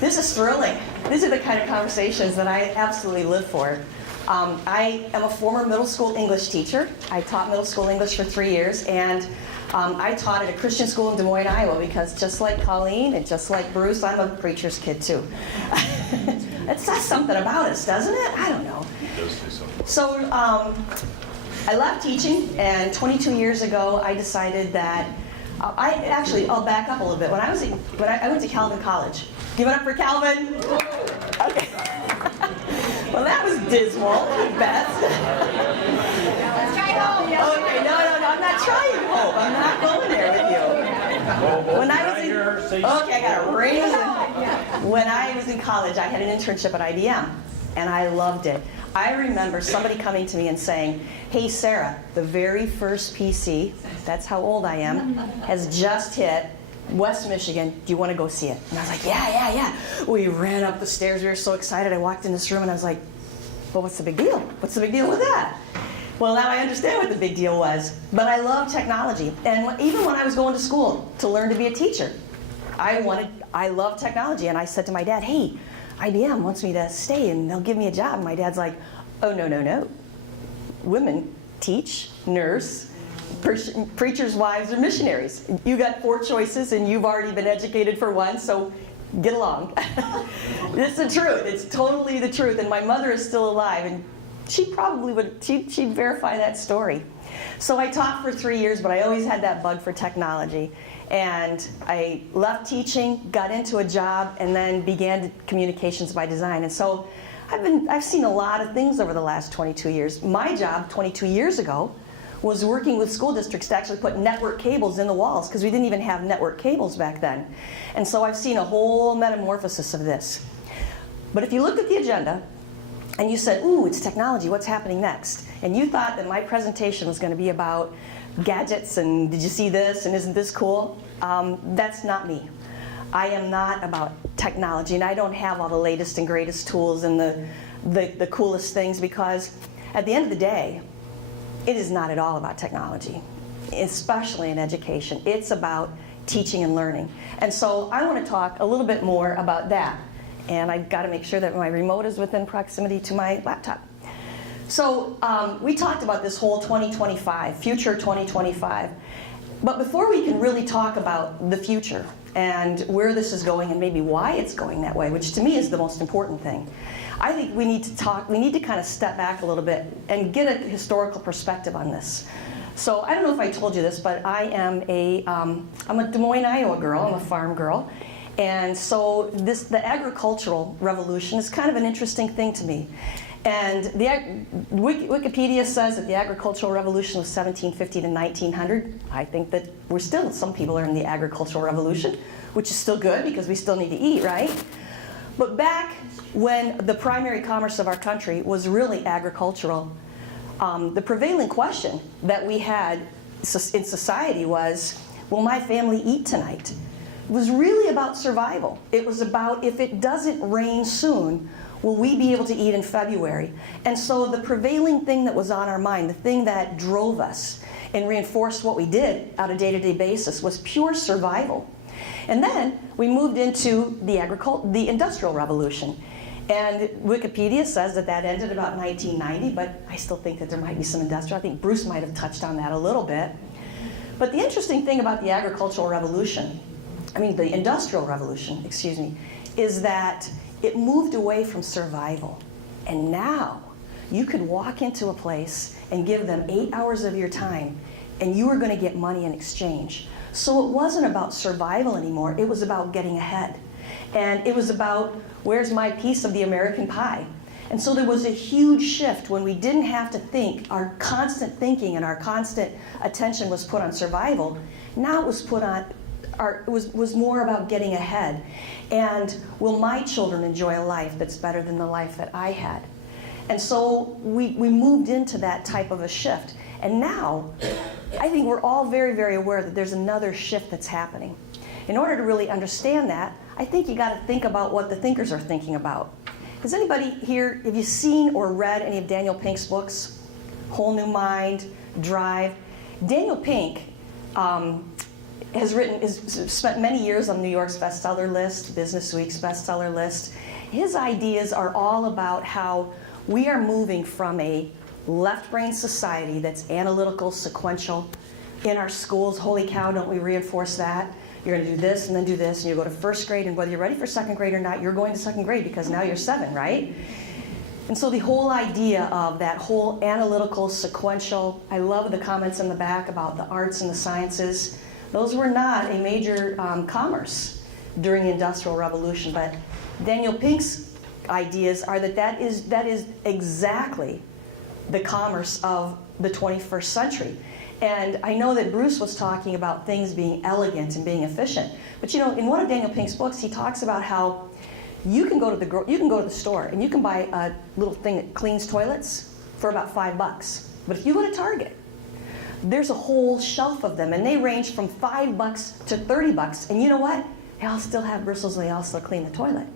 This is thrilling. These are the kind of conversations that I absolutely live for. I am a former middle school English teacher. I taught middle school English for 3 years, and I taught at a Christian school in Des Moines, Iowa, because just like Colleen and just like Bruce, I'm a preacher's kid too. It says something about us, doesn't it? I don't know. It does say something. So I left teaching, and 22 years ago, I decided that I'll back up a little bit. When I went to Calvin College. Give it up for Calvin. Okay. Well, that was dismal, Beth. Let's try home. Okay, no, I'm not trying home. I'm not going there with you. When I was I got a ring. When I was in college, I had an internship at IBM, and I loved it. I remember somebody coming to me and saying, "Hey, Sarah, the very first PC, that's how old I am, has just hit West Michigan. Do you want to go see it?" And I was like, yeah. We ran up the stairs. We were so excited. I walked in this room and I was like, well, what's the big deal? What's the big deal with that? Well, now I understand what the big deal was. But I love technology. And even when I was going to school to learn to be a teacher, I love technology. And I said to my dad, hey, IBM wants me to stay and they'll give me a job. And my dad's like, oh, no. Women teach, nurse, preachers' wives, or missionaries. You got 4 choices, and you've already been educated for one, so get along. It's the truth. It's totally the truth. And my mother is still alive, and she probably she'd verify that story. So I taught for 3 years, but I always had that bug for technology. And I left teaching, got into a job, and then began communications by design. And so I've seen a lot of things over the last 22 years. My job 22 years ago was working with school districts to actually put network cables in the walls, because we didn't even have network cables back then. And so I've seen a whole metamorphosis of this. But if you looked at the agenda and you said, ooh, it's technology, what's happening next? And you thought that my presentation was going to be about gadgets and did you see this and isn't this cool? That's not me. I am not about technology, and I don't have all the latest and greatest tools and the coolest things, because at the end of the day, it is not at all about technology, especially in education. It's about teaching and learning. And so I want to talk a little bit more about that. And I've got to make sure that my remote is within proximity to my laptop. So we talked about this whole 2025, future 2025. But before we can really talk about the future and where this is going and maybe why it's going that way, which to me is the most important thing, I think we need to kind of step back a little bit and get a historical perspective on this. So I don't know if I told you this, but I'm a Des Moines, Iowa girl. I'm a farm girl. And so the agricultural revolution is kind of an interesting thing to me. And Wikipedia says that the agricultural revolution was 1750 to 1900. I think that some people are in the agricultural revolution, which is still good because we still need to eat, right? But back when the primary commerce of our country was really agricultural, the prevailing question that we had in society was, will my family eat tonight? It was really about survival. It was about, if it doesn't rain soon, will we be able to eat in February? And so the prevailing thing that was on our mind, the thing that drove us and reinforced what we did on a day-to-day basis, was pure survival. And then we moved into the Industrial Revolution. And Wikipedia says that ended about 1990, but I still think that there might be some industrial. I think Bruce might have touched on that a little bit. But the interesting thing about the Industrial Revolution, excuse me, is that it moved away from survival. And now you could walk into a place and give them 8 hours of your time, and you were going to get money in exchange. So it wasn't about survival anymore. It was about getting ahead. And it was about, where's my piece of the American pie? And so there was a huge shift when we didn't have to think. Our constant thinking and our constant attention was put on survival. Now it was put on, was more about getting ahead. And will my children enjoy a life that's better than the life that I had? And so we moved into that type of a shift. And now, I think we're all very, very aware that there's another shift that's happening. In order to really understand that, I think you got to think about what the thinkers are thinking about. Has anybody here, have you seen or read any of Daniel Pink's books? Whole New Mind, Drive. Daniel Pink has spent many years on New York's bestseller list, Business Week's bestseller list. His ideas are all about how we are moving from a left-brain society that's analytical, sequential. In our schools, holy cow, don't we reinforce that? You're going to do this and then do this, and you go to first grade, and whether you're ready for second grade or not, you're going to second grade because now you're 7, right? And so the whole idea of that whole analytical, sequential, I love the comments in the back about the arts and the sciences. Those were not a major commerce during the Industrial Revolution, but Daniel Pink's ideas are that is exactly the commerce of the 21st century. And I know that Bruce was talking about things being elegant and being efficient, but you know, in one of Daniel Pink's books, he talks about how you can go to the store and you can buy a little thing that cleans toilets for about $5. But if you go to Target, there's a whole shelf of them, and they range from $5 to $30. And you know what? They all still have bristles, and they all still clean the toilet.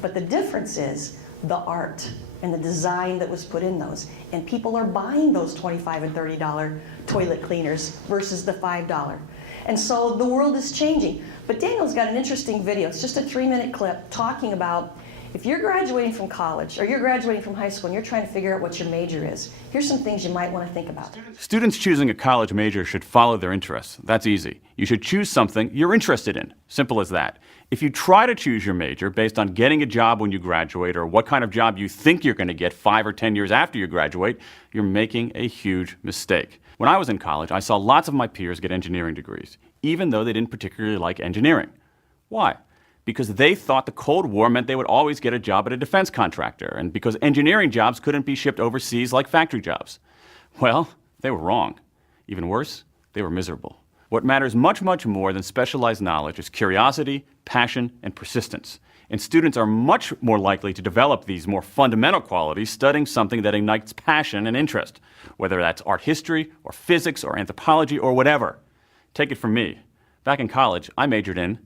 But the difference is the art and the design that was put in those. And people are buying those $25 and $30 toilet cleaners versus the $5. And so the world is changing. But Daniel's got an interesting video. It's just a 3-minute clip talking about if you're graduating from college or you're graduating from high school and you're trying to figure out what your major is, here's some things you might want to think about. Students choosing a college major should follow their interests. That's easy. You should choose something you're interested in. Simple as that. If you try to choose your major based on getting a job when you graduate or what kind of job you think you're going to get 5 or 10 years after you graduate, you're making a huge mistake. When I was in college, I saw lots of my peers get engineering degrees, even though they didn't particularly like engineering. Why? Because they thought the Cold War meant they would always get a job at a defense contractor, and because engineering jobs couldn't be shipped overseas like factory jobs. Well, they were wrong. Even worse, they were miserable. What matters much, much more than specialized knowledge is curiosity, passion, and persistence. And students are much more likely to develop these more fundamental qualities studying something that ignites passion and interest, whether that's art history, or physics, or anthropology, or whatever. Take it from me. Back in college, I majored in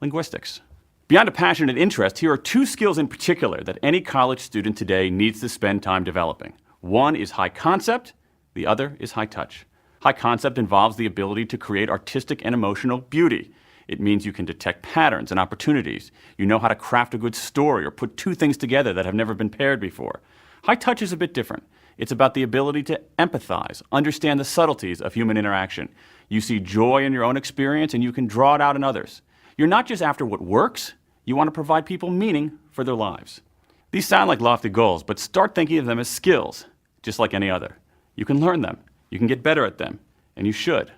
linguistics. Beyond a passion and interest, here are 2 skills in particular that any college student today needs to spend time developing. One is high concept, the other is high touch. High concept involves the ability to create artistic and emotional beauty. It means you can detect patterns and opportunities. You know how to craft a good story or put 2 things together that have never been paired before. High touch is a bit different. It's about the ability to empathize, understand the subtleties of human interaction. You see joy in your own experience and you can draw it out in others. You're not just after what works, you want to provide people meaning for their lives. These sound like lofty goals, but start thinking of them as skills, just like any other. You can learn them, you can get better at them, and you should,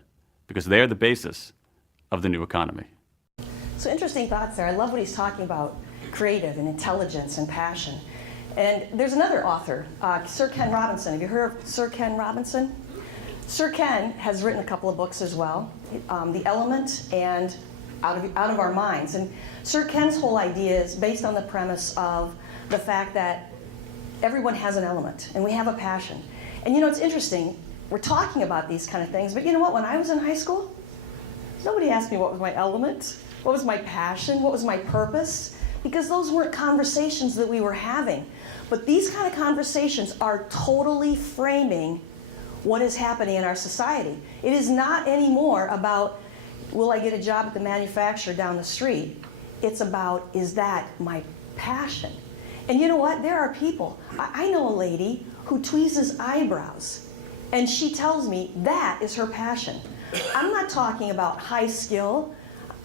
because they are the basis of the new economy. So interesting thoughts there. I love what he's talking about, creative and intelligence and passion. And there's another author, Sir Ken Robinson. Have you heard of Sir Ken Robinson? Sir Ken has written a couple of books as well, The Element and Out of Our Minds. And Sir Ken's whole idea is based on the premise of the fact that everyone has an element and we have a passion. And you know, it's interesting, we're talking about these kind of things, but you know what, when I was in high school, nobody asked me what was my element, what was my passion, what was my purpose, because those weren't conversations that we were having. But these kind of conversations are totally framing what is happening in our society. It is not anymore about, will I get a job at the manufacturer down the street? It's about, is that my passion? And you know what? There are people. I know a lady who tweezes eyebrows, and she tells me that is her passion. I'm not talking about high skill.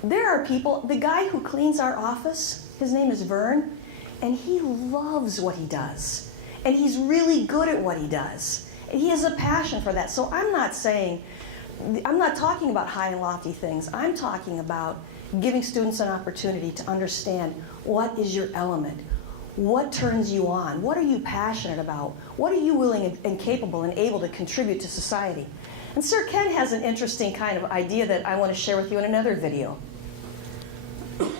There are people, the guy who cleans our office, his name is Vern, and he loves what he does. And he's really good at what he does. And he has a passion for that. So I'm not talking about high and lofty things. I'm talking about giving students an opportunity to understand what is your element. What turns you on? What are you passionate about? What are you willing and capable and able to contribute to society? And Sir Ken has an interesting kind of idea that I want to share with you in another video.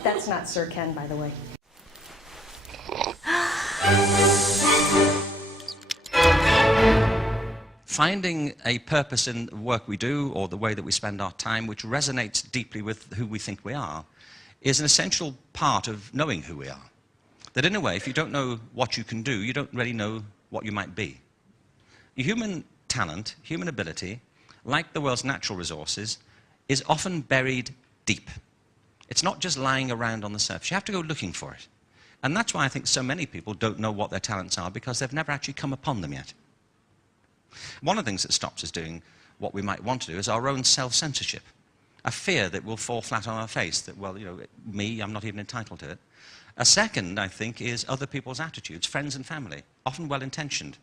That's not Sir Ken, by the way. Finding a purpose in the work we do or the way that we spend our time which resonates deeply with who we think we are is an essential part of knowing who we are. That in a way, if you don't know what you can do, you don't really know what you might be. Human talent, human ability, like the world's natural resources, is often buried deep. It's not just lying around on the surface. You have to go looking for it. And that's why I think so many people don't know what their talents are, because they've never actually come upon them yet. One of the things that stops us doing what we might want to do is our own self-censorship. A fear that we'll fall flat on our face, that, well, you know, me, I'm not even entitled to it. A second, I think, is other people's attitudes, friends and family, often well-intentioned.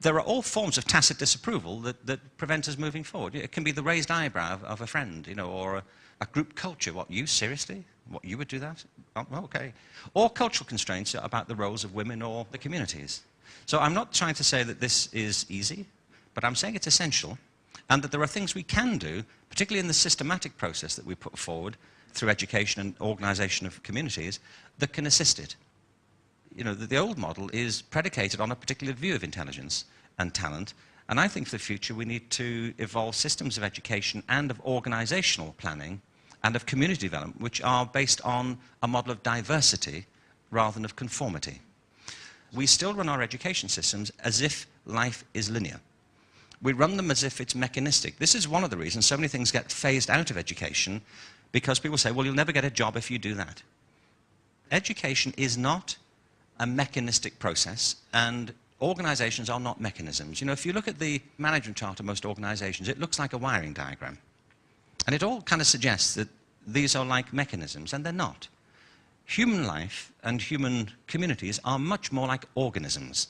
There are all forms of tacit disapproval that prevent us moving forward. It can be the raised eyebrow of a friend, you know, or a group culture. What, you, seriously? What, you would do that? Oh, okay. Or cultural constraints about the roles of women or the communities. So I'm not trying to say that this is easy, but I'm saying it's essential, and that there are things we can do, particularly in the systematic process that we put forward through education and organisation of communities, that can assist it. You know, the old model is predicated on a particular view of intelligence and talent, and I think for the future we need to evolve systems of education and of organisational planning and of community development which are based on a model of diversity rather than of conformity. We still run our education systems as if life is linear. We run them as if it's mechanistic. This is one of the reasons so many things get phased out of education, because people say, well, you'll never get a job if you do that. Education is not a mechanistic process, and organizations are not mechanisms. You know, if you look at the management chart of most organizations, it looks like a wiring diagram. And it all kind of suggests that these are like mechanisms, and they're not. Human life and human communities are much more like organisms,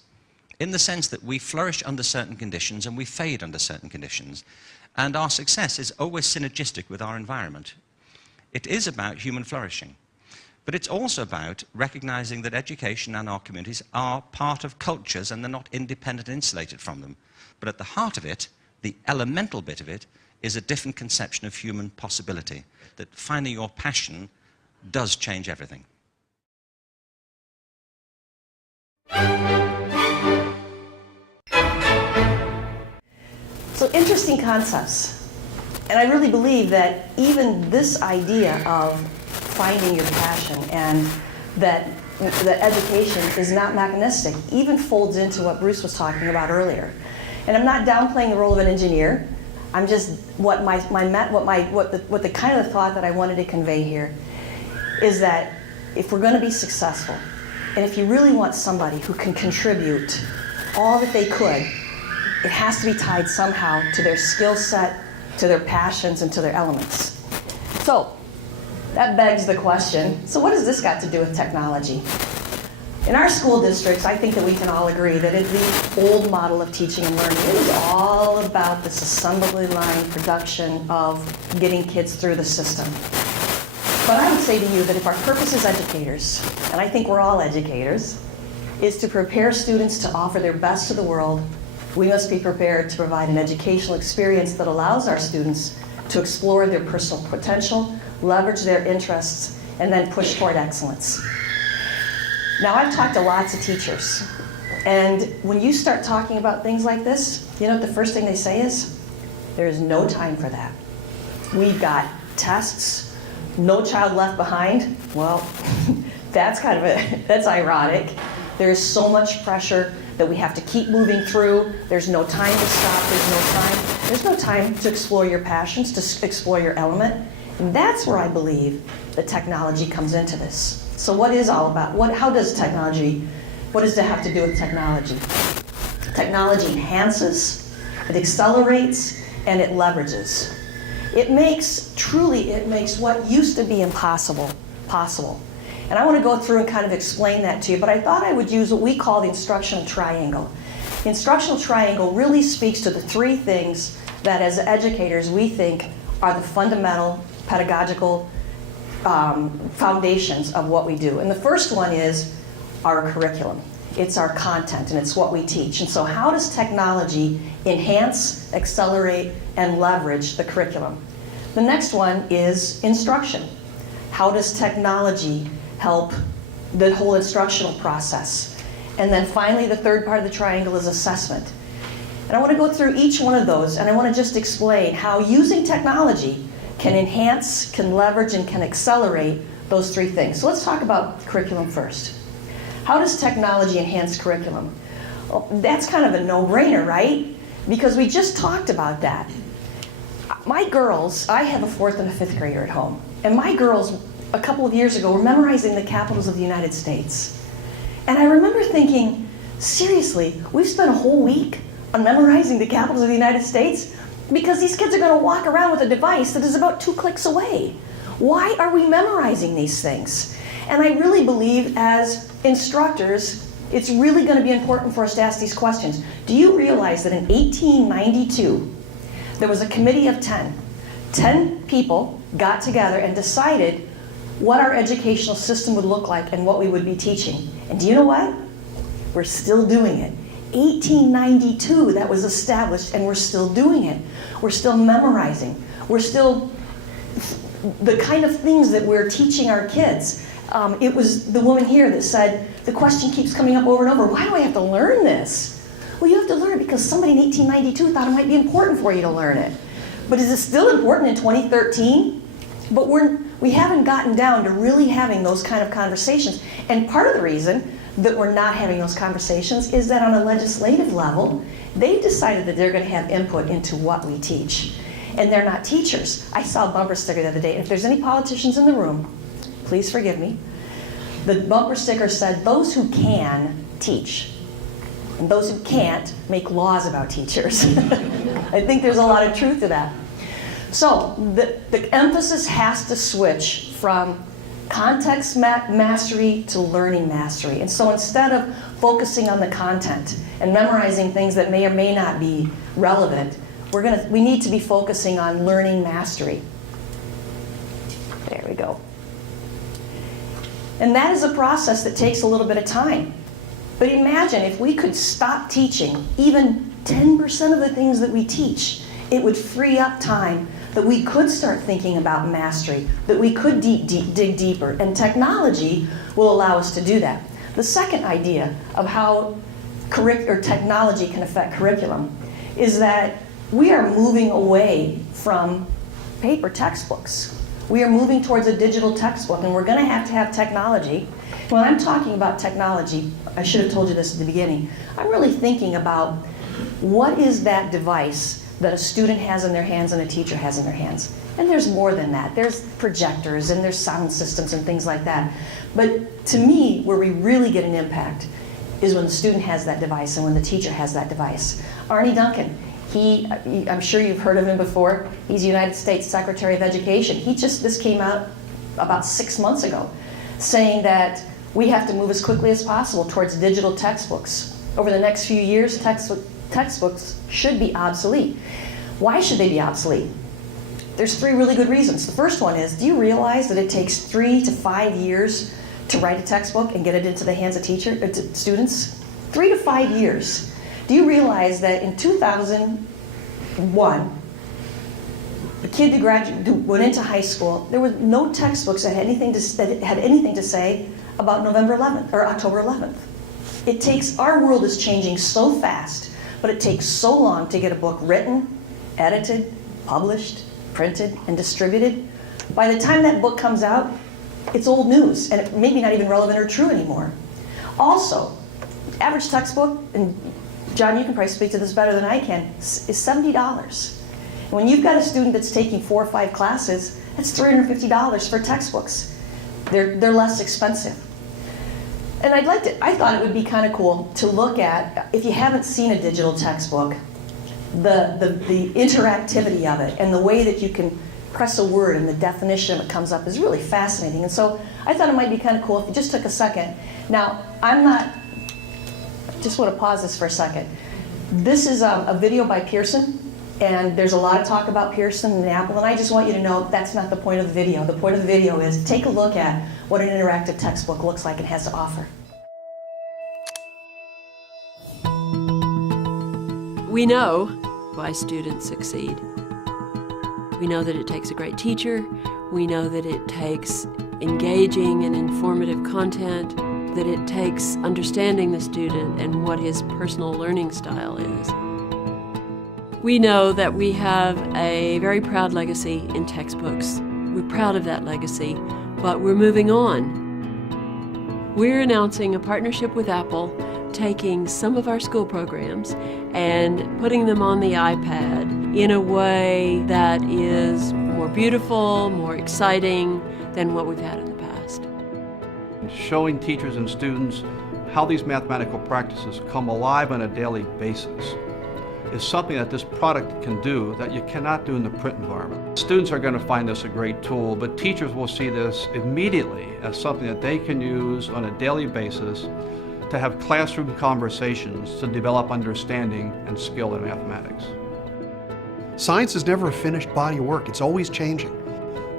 in the sense that we flourish under certain conditions and we fade under certain conditions, and our success is always synergistic with our environment. It is about human flourishing. But it's also about recognizing that education and our communities are part of cultures and they're not independent and insulated from them. But at the heart of it, the elemental bit of it, is a different conception of human possibility, that finding your passion does change everything. So interesting concepts. And I really believe that even this idea of finding your passion and that the education is not mechanistic even folds into what Bruce was talking about earlier. And I'm not downplaying the role of an engineer. I'm just, what the kind of thought that I wanted to convey here is that if we're going to be successful, and if you really want somebody who can contribute all that they could, it has to be tied somehow to their skill set, to their passions, and to their elements. So that begs the question, so what has this got to do with technology? In our school districts, I think that we can all agree that in the old model of teaching and learning, it was all about this assembly line production of getting kids through the system. But I would say to you that if our purpose as educators, and I think we're all educators, is to prepare students to offer their best to the world, we must be prepared to provide an educational experience that allows our students to explore their personal potential, leverage their interests, and then push toward excellence. Now, I've talked to lots of teachers, and when you start talking about things like this, you know what the first thing they say is, there is no time for that. We've got tests, no child left behind. Well, that's ironic. There is so much pressure that we have to keep moving through. There's no time to stop, there's no time to explore your passions, to explore your element. And that's where I believe that technology comes into this. So what is all about, how does technology, what does it have to do with technology? Technology enhances, it accelerates, and it leverages. It makes what used to be impossible, possible. And I want to go through and kind of explain that to you, but I thought I would use what we call the instructional triangle. The instructional triangle really speaks to the three things that as educators we think are the fundamental pedagogical foundations of what we do. And the first one is our curriculum. It's our content and it's what we teach. And so how does technology enhance, accelerate, and leverage the curriculum? The next one is instruction. How does technology help the whole instructional process? And then finally, the third part of the triangle is assessment. And I want to go through each one of those, and I want to just explain how using technology can enhance, can leverage, and can accelerate those three things. So let's talk about curriculum first. How does technology enhance curriculum? Well, that's kind of a no-brainer, right? Because we just talked about that. My girls, I have a 4th and a 5th grader at home, and my girls a couple of years ago were memorizing the capitals of the United States. And I remember thinking, seriously, we've spent a whole week on memorizing the capitals of the United States? Because these kids are going to walk around with a device that is about 2 clicks away. Why are we memorizing these things? And I really believe as instructors, it's really going to be important for us to ask these questions. Do you realize that in 1892, there was a committee of 10. 10 people got together and decided what our educational system would look like and what we would be teaching. And do you know what? We're still doing it. 1892, that was established, and we're still doing it. We're still memorizing. We're still, the kind of things that we're teaching our kids. It was the woman here that said, the question keeps coming up over and over, why do I have to learn this? Well, you have to learn it because somebody in 1892 thought it might be important for you to learn it. But is it still important in 2013? But we haven't gotten down to really having those kind of conversations. And part of the reason that we're not having those conversations is that on a legislative level, they've decided that they're going to have input into what we teach. And they're not teachers. I saw a bumper sticker the other day, and if there's any politicians in the room, please forgive me. The bumper sticker said, those who can, teach. And those who can't, make laws about teachers. I think there's a lot of truth to that. So the emphasis has to switch from context mastery to learning mastery. And so instead of focusing on the content and memorizing things that may or may not be relevant, we need to be focusing on learning mastery. There we go. And that is a process that takes a little bit of time. But imagine if we could stop teaching even 10% of the things that we teach, it would free up time that we could start thinking about mastery, that we could dig deeper, and technology will allow us to do that. The second idea of how technology can affect curriculum is that we are moving away from paper textbooks. We are moving towards a digital textbook, and we're going to have technology. When I'm talking about technology, I should have told you this at the beginning, I'm really thinking about what is that device that a student has in their hands and a teacher has in their hands. And there's more than that. There's projectors and there's sound systems and things like that. But to me, where we really get an impact is when the student has that device and when the teacher has that device. Arnie Duncan, I'm sure you've heard of him before. He's United States Secretary of Education. This came out about 6 months ago, saying that we have to move as quickly as possible towards digital textbooks. Over the next few years, textbooks should be obsolete. Why should they be obsolete? There's 3 really good reasons. The first one is, do you realize that it takes 3 to 5 years to write a textbook and get it into the hands of students? 3 to 5 years. Do you realize that in 2001, a kid who went into high school, there were no textbooks that had anything to say about November 11th or October 11th. Our world is changing so fast, but it takes so long to get a book written, edited, published, printed, and distributed. By the time that book comes out, it's old news, and it may be not even relevant or true anymore. Also, average textbook, and John, you can probably speak to this better than I can, is $70. When you've got a student that's taking 4 or 5 classes, that's $350 for textbooks. They're less expensive. And I thought it would be kind of cool to look at, if you haven't seen a digital textbook, the interactivity of it and the way that you can press a word and the definition of it comes up is really fascinating. And so I thought it might be kind of cool if you just took a second. Now, just want to pause this for a second. This is a video by Pearson, and there's a lot of talk about Pearson and Apple, and I just want you to know that's not the point of the video. The point of the video is take a look at what an interactive textbook looks like and has to offer. We know why students succeed. We know that it takes a great teacher. We know that it takes engaging and informative content, that it takes understanding the student and what his personal learning style is. We know that we have a very proud legacy in textbooks. We're proud of that legacy, but we're moving on. We're announcing a partnership with Apple, taking some of our school programs and putting them on the iPad in a way that is more beautiful, more exciting than what we've had in the past. Showing teachers and students how these mathematical practices come alive on a daily basis is something that this product can do that you cannot do in the print environment. Students are going to find this a great tool, but teachers will see this immediately as something that they can use on a daily basis to have classroom conversations to develop understanding and skill in mathematics. Science is never a finished body of work, it's always changing.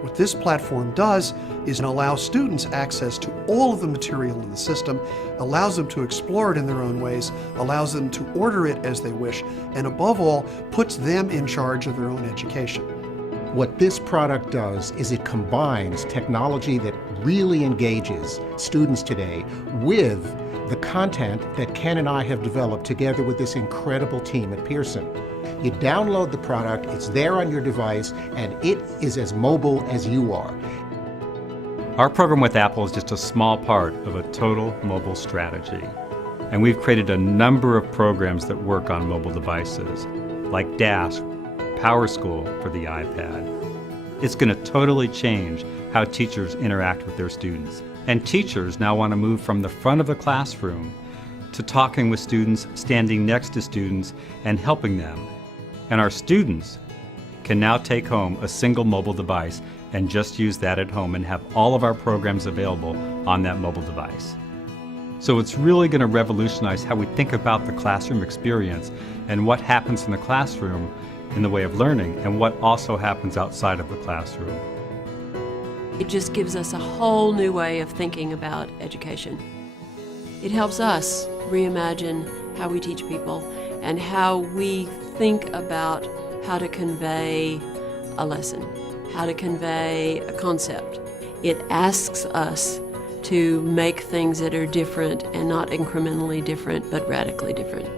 What this platform does is allow students access to all of the material in the system, allows them to explore it in their own ways, allows them to order it as they wish, and above all, puts them in charge of their own education. What this product does is it combines technology that really engages students today with the content that Ken and I have developed together with this incredible team at Pearson. You download the product, it's there on your device, and it is as mobile as you are. Our program with Apple is just a small part of a total mobile strategy. And we've created a number of programs that work on mobile devices, like Dash, PowerSchool for the iPad. It's going to totally change how teachers interact with their students. And teachers now want to move from the front of the classroom to talking with students, standing next to students, and helping them. And our students can now take home a single mobile device and just use that at home and have all of our programs available on that mobile device. So it's really going to revolutionize how we think about the classroom experience and what happens in the classroom in the way of learning and what also happens outside of the classroom. It just gives us a whole new way of thinking about education. It helps us reimagine how we teach people and how we think about how to convey a lesson, how to convey a concept. It asks us to make things that are different and not incrementally different, but radically different.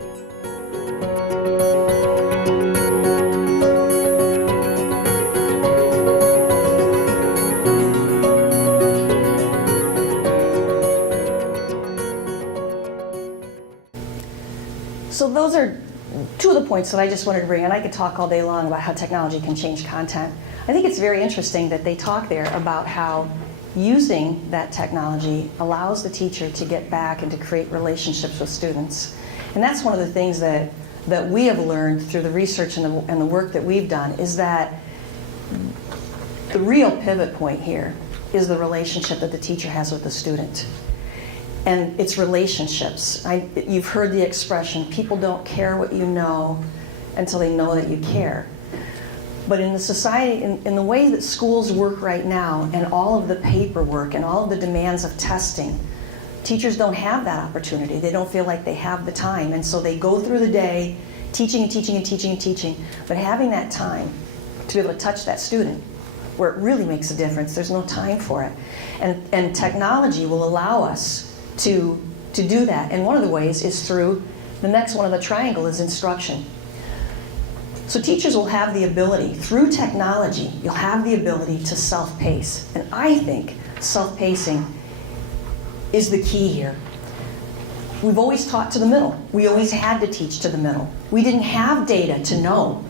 So those are two of the points that I just wanted to bring, and I could talk all day long about how technology can change content. I think it's very interesting that they talk there about how using that technology allows the teacher to get back and to create relationships with students. And that's one of the things that we have learned through the research and the work that we've done, is that the real pivot point here is the relationship that the teacher has with the student. And it's relationships. You've heard the expression, people don't care what you know until they know that you care. But in the society, in the way that schools work right now, and all of the paperwork and all of the demands of testing, teachers don't have that opportunity. They don't feel like they have the time. And so they go through the day teaching and teaching and teaching and teaching. But having that time to be able to touch that student, where it really makes a difference, there's no time for it. And technology will allow us to do that. And one of the ways is through, the next one of the triangle is instruction. So teachers will have the ability, through technology, you'll have the ability to self-pace. And I think self-pacing is the key here. We've always taught to the middle. We always had to teach to the middle. We didn't have data to know,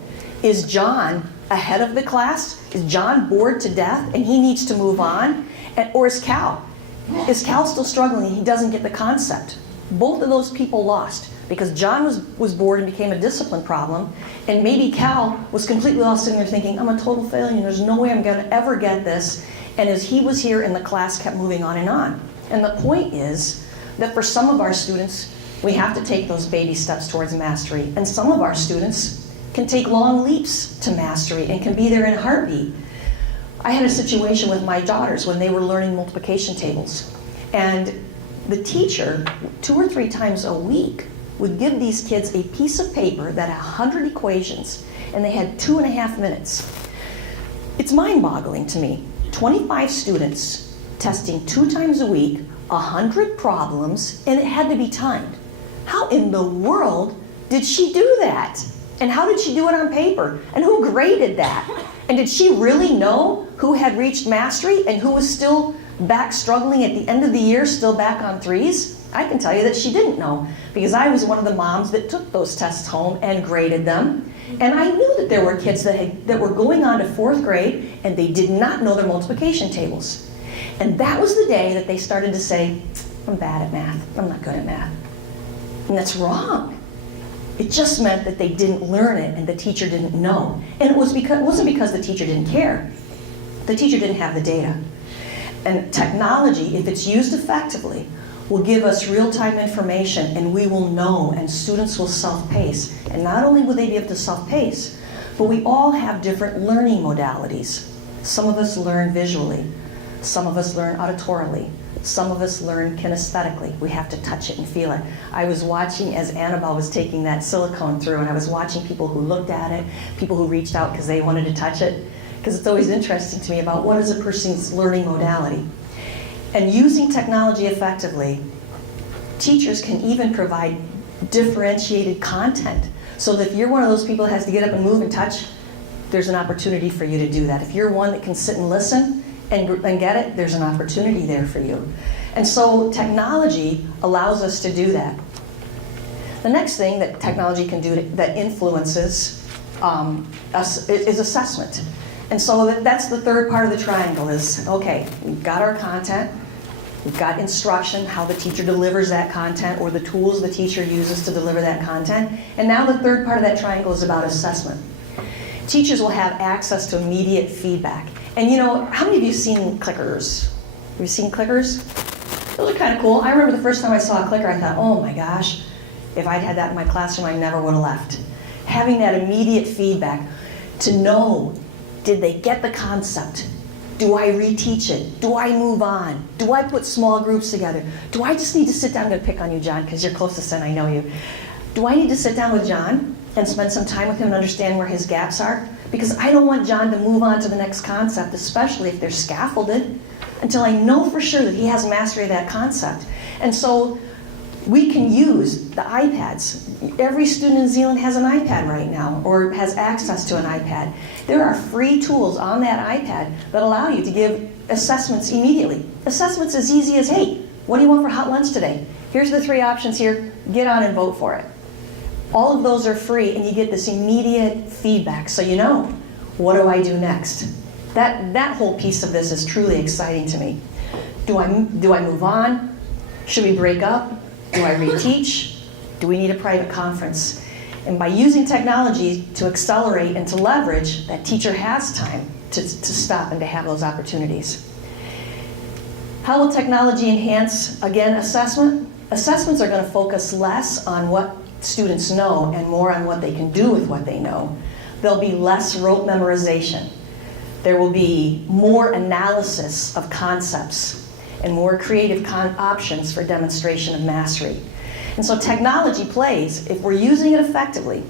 is John ahead of the class? Is John bored to death and he needs to move on? Or is Cal? Is Cal still struggling? He doesn't get the concept. Both of those people lost because John was bored and became a discipline problem, and maybe Cal was completely lost sitting there thinking, I'm a total failure, there's no way I'm going to ever get this. And as he was here and the class kept moving on. And the point is that for some of our students, we have to take those baby steps towards mastery. And some of our students can take long leaps to mastery and can be there in a heartbeat. I had a situation with my daughters when they were learning multiplication tables. And the teacher, 2 or 3 times a week, would give these kids a piece of paper that had 100 equations, and they had 2.5 minutes. It's mind-boggling to me. 25 students testing 2 times a week, 100 problems, and it had to be timed. How in the world did she do that? And how did she do it on paper? And who graded that? And did she really know who had reached mastery and who was still back struggling at the end of the year, still back on 3s? I can tell you that she didn't know, because I was one of the moms that took those tests home and graded them. And I knew that there were kids that were going on to 4th grade and they did not know their multiplication tables. And that was the day that they started to say, I'm bad at math, I'm not good at math. And that's wrong. It just meant that they didn't learn it and the teacher didn't know. And it wasn't because the teacher didn't care. The teacher didn't have the data. And technology, if it's used effectively, will give us real-time information and we will know, and students will self-pace. And not only will they be able to self-pace, but we all have different learning modalities. Some of us learn visually. Some of us learn auditorily. Some of us learn kinesthetically. We have to touch it and feel it. I was watching as Annabelle was taking that silicone through, and I was watching people who looked at it, people who reached out because they wanted to touch it, because it's always interesting to me about what is a person's learning modality. And using technology effectively, teachers can even provide differentiated content. So that if you're one of those people that has to get up and move and touch, there's an opportunity for you to do that. If you're one that can sit and listen and get it, there's an opportunity there for you. And so technology allows us to do that. The next thing that technology can do that influences us is assessment. And so that's the third part of the triangle is, okay, we've got our content, we've got instruction, how the teacher delivers that content, or the tools the teacher uses to deliver that content. And now the third part of that triangle is about assessment. Teachers will have access to immediate feedback. And you know, how many of you have seen clickers? Have you seen clickers? Those are kind of cool. I remember the first time I saw a clicker, I thought, oh my gosh, if I'd had that in my classroom, I never would have left. Having that immediate feedback to know, did they get the concept? Do I reteach it? Do I move on? Do I put small groups together? Do I just need to sit down? I'm going to pick on you, John, because you're closest and I know you. Do I need to sit down with John and spend some time with him and understand where his gaps are? Because I don't want John to move on to the next concept, especially if they're scaffolded, until I know for sure that he has mastery of that concept. And so we can use the iPads. Every student in Zeeland has an iPad right now, or has access to an iPad. There are free tools on that iPad that allow you to give assessments immediately. Assessments as easy as, hey, what do you want for hot lunch today? Here's the 3 options here, get on and vote for it. All of those are free, and you get this immediate feedback, so you know, what do I do next? That whole piece of this is truly exciting to me. Do I move on? Should we break up? Do I reteach? Do we need a private conference? And by using technology to accelerate and to leverage, that teacher has time to stop and to have those opportunities. How will technology enhance, again, assessment? Assessments are going to focus less on what students know and more on what they can do with what they know. There'll be less rote memorization. There will be more analysis of concepts and more creative options for demonstration of mastery. And so technology plays, if we're using it effectively,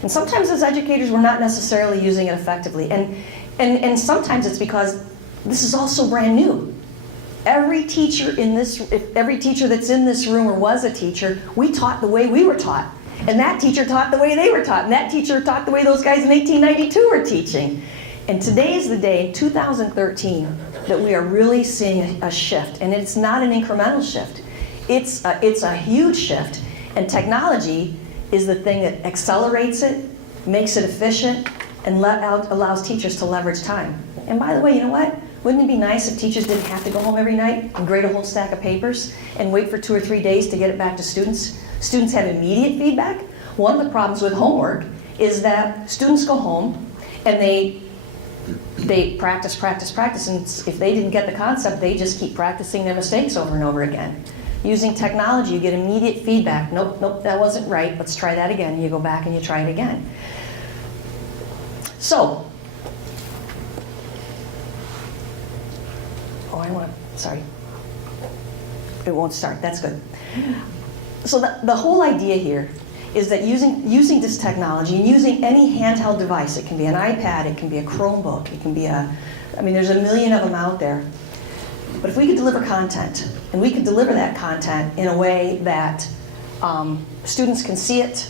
and sometimes as educators we're not necessarily using it effectively, and sometimes it's because this is also brand new. Every teacher that's in this room or was a teacher, we taught the way we were taught. And that teacher taught the way they were taught. And that teacher taught the way those guys in 1892 were teaching. And today is the day, 2013, that we are really seeing a shift. And it's not an incremental shift. It's a huge shift. And technology is the thing that accelerates it, makes it efficient, and allows teachers to leverage time. And by the way, you know what? Wouldn't it be nice if teachers didn't have to go home every night and grade a whole stack of papers and wait for 2 or 3 days to get it back to students? Students have immediate feedback. One of the problems with homework is that students go home and they practice, and if they didn't get the concept, they just keep practicing their mistakes over and over again. Using technology, you get immediate feedback. Nope, that wasn't right. Let's try that again. You go back and you try it again. So, sorry. It won't start, that's good. So the whole idea here is that using this technology and using any handheld device, it can be an iPad, it can be a Chromebook, it can be there's a million of them out there. But if we could deliver content, and we could deliver that content in a way that students can see it.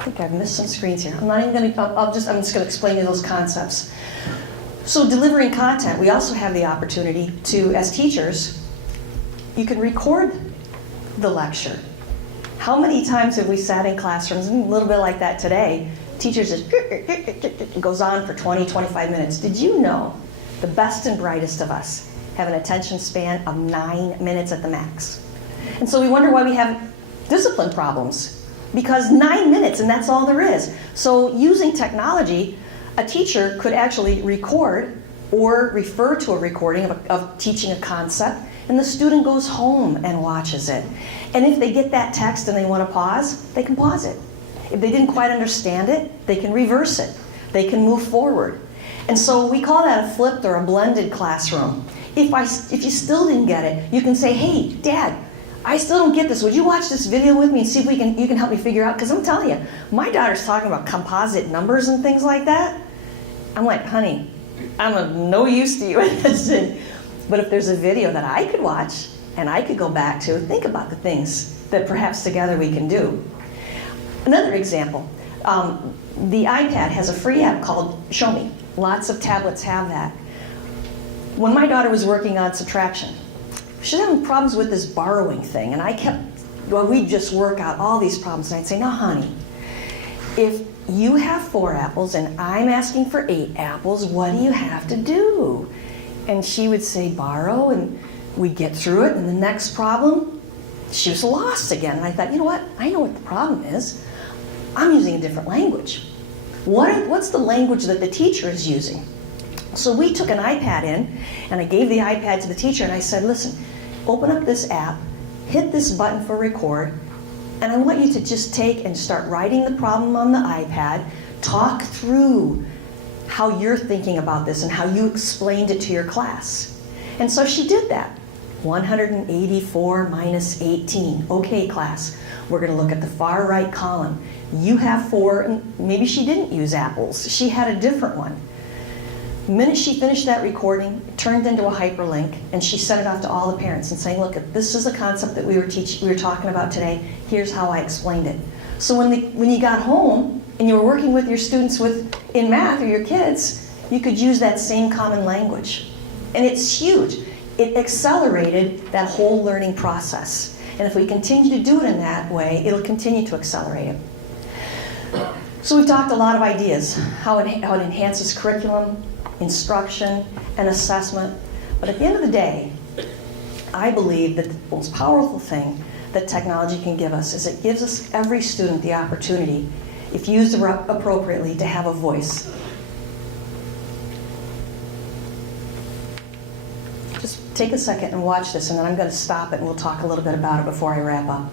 I think I've missed some screens here. I'm just going to explain you those concepts. So delivering content, we also have the opportunity to, as teachers, you can record the lecture. How many times have we sat in classrooms, and a little bit like that today, teachers just, it goes on for 20, 25 minutes. Did you know the best and brightest of us have an attention span of 9 minutes at the max? And so we wonder why we have discipline problems, because 9 minutes, and that's all there is. So using technology, a teacher could actually record or refer to a recording of teaching a concept, and the student goes home and watches it. And if they get that text and they want to pause, they can pause it. If they didn't quite understand it, they can reverse it. They can move forward. And so we call that a flipped or a blended classroom. If you still didn't get it, you can say, hey, Dad, I still don't get this. Would you watch this video with me and see if you can help me figure out? Because I'm telling you, my daughter's talking about composite numbers and things like that. I'm like, honey, I'm of no use to you in this. But if there's a video that I could watch and I could go back to, think about the things that perhaps together we can do. Another example, the iPad has a free app called Show Me. Lots of tablets have that. When my daughter was working on subtraction, she was having problems with this borrowing thing, and we'd just work out all these problems, and I'd say, no, honey, if you have 4 apples and I'm asking for 8 apples, what do you have to do? And she would say, borrow, and we'd get through it, and the next problem, she was lost again. And I thought, you know what? I know what the problem is. I'm using a different language. What's the language that the teacher is using? So we took an iPad in, and I gave the iPad to the teacher, and I said, listen, open up this app, hit this button for record, and I want you to just take and start writing the problem on the iPad, talk through how you're thinking about this and how you explained it to your class. And so she did that. 184 minus 18. Okay, class, we're going to look at the far right column. You have 4, and maybe she didn't use apples. She had a different one. The minute she finished that recording, it turned into a hyperlink, and she sent it off to all the parents and saying, look, this is a concept that we were talking about today. Here's how I explained it. So when you got home and you were working with your students in math or your kids, you could use that same common language. And it's huge. It accelerated that whole learning process. And if we continue to do it in that way, it'll continue to accelerate it. So we've talked a lot of ideas, how it enhances curriculum, instruction, and assessment. But at the end of the day, I believe that the most powerful thing that technology can give us is it gives us, every student, the opportunity, if used appropriately, to have a voice. Just take a second and watch this, and then I'm going to stop it and we'll talk a little bit about it before I wrap up.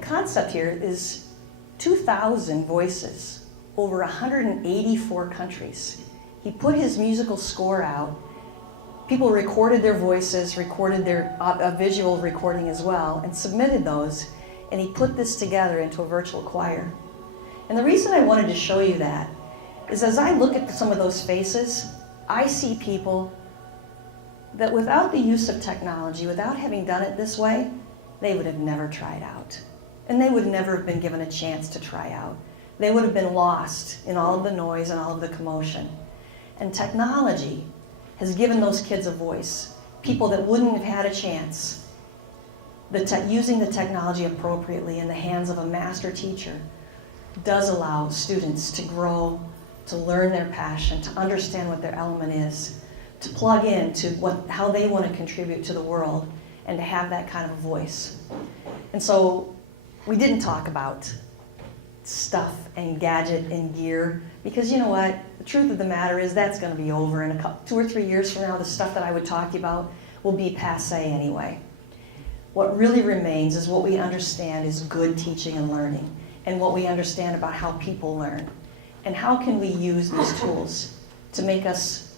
Concept here is 2,000 voices over 184 countries. He put his musical score out. People recorded their voices, recorded their visual recording as well, and submitted those, and he put this together into a virtual choir. And the reason I wanted to show you that is as I look at some of those faces, I see people that without the use of technology, without having done it this way, they would have never tried out. And they would never have been given a chance to try out. They would have been lost in all of the noise and all of the commotion. And technology has given those kids a voice. people that wouldn't have had a chance. Using the technology appropriately in the hands of a master teacher does allow students to grow, to learn their passion, to understand what their element is, to plug in to how they want to contribute to the world, and to have that kind of a voice. And so we didn't talk about stuff and gadget and gear, because you know what? The truth of the matter is that's going to be over in 2 or 3 years from now. The stuff that I would talk to you about will be passé anyway. What really remains is what we understand is good teaching and learning, and what we understand about how people learn. And how can we use these tools to make us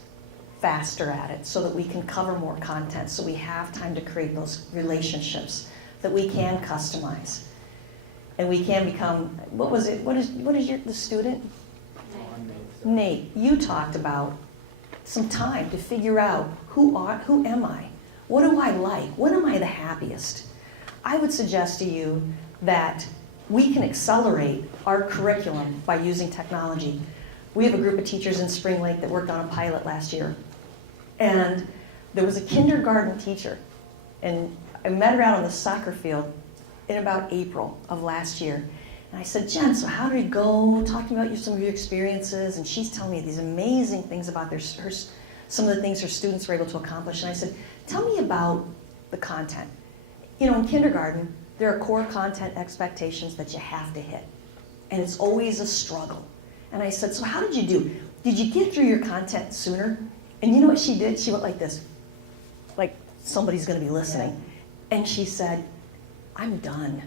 faster at it so that we can cover more content, so we have time to create those relationships that we can customize. And we can become, what is the student? Nate, you talked about some time to figure out who am I? What do I like? When am I the happiest? I would suggest to you that we can accelerate our curriculum by using technology. We have a group of teachers in Spring Lake that worked on a pilot last year. And there was a kindergarten teacher, and I met her out on the soccer field in about April of last year. And I said, Jen, so how did it go? Talking about some of your experiences. And she's telling me these amazing things about some of the things her students were able to accomplish. And I said, tell me about the content. You know, in kindergarten, there are core content expectations that you have to hit. And it's always a struggle. And I said, so how did you do? Did you get through your content sooner? And you know what she did? She went like this, like somebody's going to be listening. And she said, I'm done.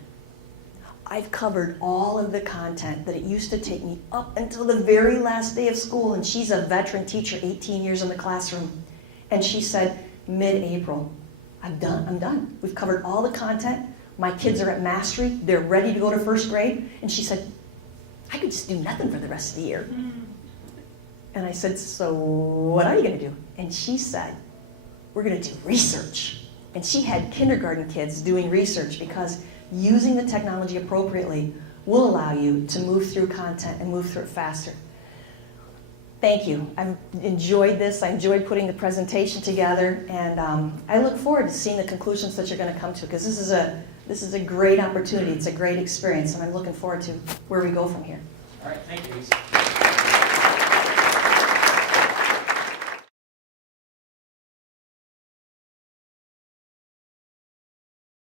I've covered all of the content that it used to take me up until the very last day of school. And she's a veteran teacher, 18 years in the classroom. And she said, mid-April, I'm done. We've covered all the content. My kids are at mastery. They're ready to go to first grade. And she said, I could just do nothing for the rest of the year. And I said, so what are you going to do? And she said, we're going to do research. And she had kindergarten kids doing research, because using the technology appropriately will allow you to move through content and move through it faster. Thank you. I've enjoyed this. I enjoyed putting the presentation together, and I look forward to seeing the conclusions that you're going to come to, because this is a great opportunity. It's a great experience, and I'm looking forward to where we go from here. All right, thank you.